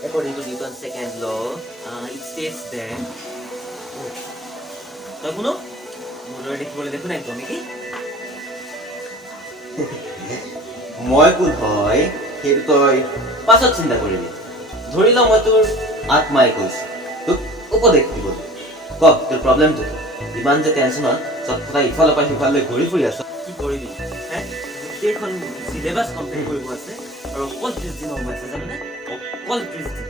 According to Newton's second law, it states that তই শুনো মোৰ দৰে দেখিবলৈ দেখোন একদম কি মই কোন হয় সেইটো তই পাছত চিন্তা কৰিবি ধৰি ল মই তোৰ আত্মাই কৈছো তোক উপদেশ দিবলৈ ক তোৰ প্ৰব্লেমটো ইমান যে টেনশ্যনত সদায় ইফালৰ পৰা সিফাললৈ ঘূৰি ফুৰি আছ কি কৰিবি গোটেইখন চিলেবাছ কমপ্লিট কৰিব আছে আৰু অকল 30 দিন সময় আছে জানানে অকল 30 দিন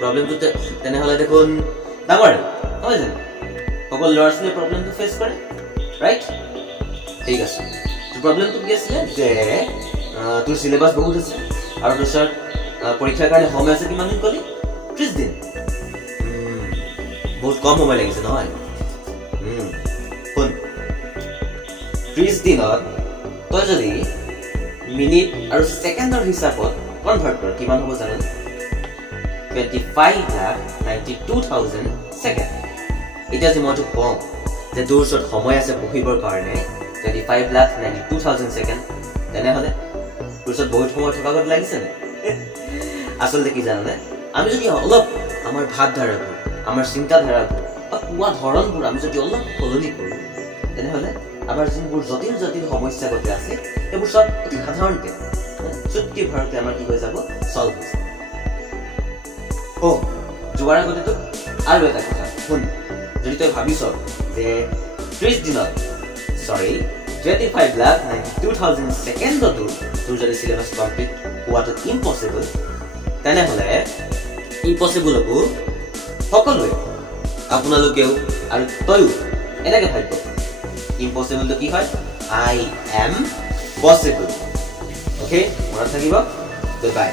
প্ৰব্লেমটো তেনেহ'লে দেখোন ডাঙৰ নহয় জানো সকলো ল'ৰা ছোৱালীয়ে প্ৰব্লেমটো ফেচ কৰে ৰাইট ঠিক আছে তোৰ প্ৰব্লেমটো কি আছিলে যে তোৰ চিলেবাছ বহুত আছে আৰু তোৰ পৰীক্ষাৰ কাৰণে সময় আছে কিমান দিন ক'লি 30 দিন বহুত কম সময় লাগিছে নহয় শুন 30 দিনত তই যদি মিনিট আৰু ছেকেণ্ডৰ হিচাপত কনভাৰ্ট কৰ কিমান হ'ব জানো 25,92,000 ছেকেণ্ড এতিয়া যে মই তোক কওঁ যে তোৰ ওচৰত সময় আছে পঢ়িবৰ কাৰণে 25,92,000 ছেকেণ্ড তেনেহ'লে তোৰ ওচৰত বহুত সময় থকা গত লাগিছেনে আচলতে কি জানানে আমি যদি অলপ আমাৰ ভাৱধাৰাবোৰ আমাৰ চিন্তাধাৰাবোৰ বা কোৱা ধৰণবোৰ আমি যদি অলপ সলনি কৰোঁ তেনেহ'লে আমাৰ যোনবোৰ জটিল জটিল সমস্যাগতে আছে সেইবোৰ চব অতি সাধাৰণতে চুটকি ভাৰতে আমাৰ কি হৈ যাব চল্ভ হৈ যাব যোৱাৰ আগতেতো আৰু এটা কথা শুন যদি তই ভাবিছ যে 30 দিনত 25,92,000 ছেকেণ্ডতো তোৰ যদি চিলেবাছ কমপ্লিট হোৱাটো ইম্পচিবল তেনেহ'লে ইম্পচিবল হ'ব সকলোৱে আপোনালোকেও আৰু তয়ো এনেকৈ ভাবিব ইম্পচিবলটো কি হয় I am possible অ'কে মনত থাকিব গুড বাই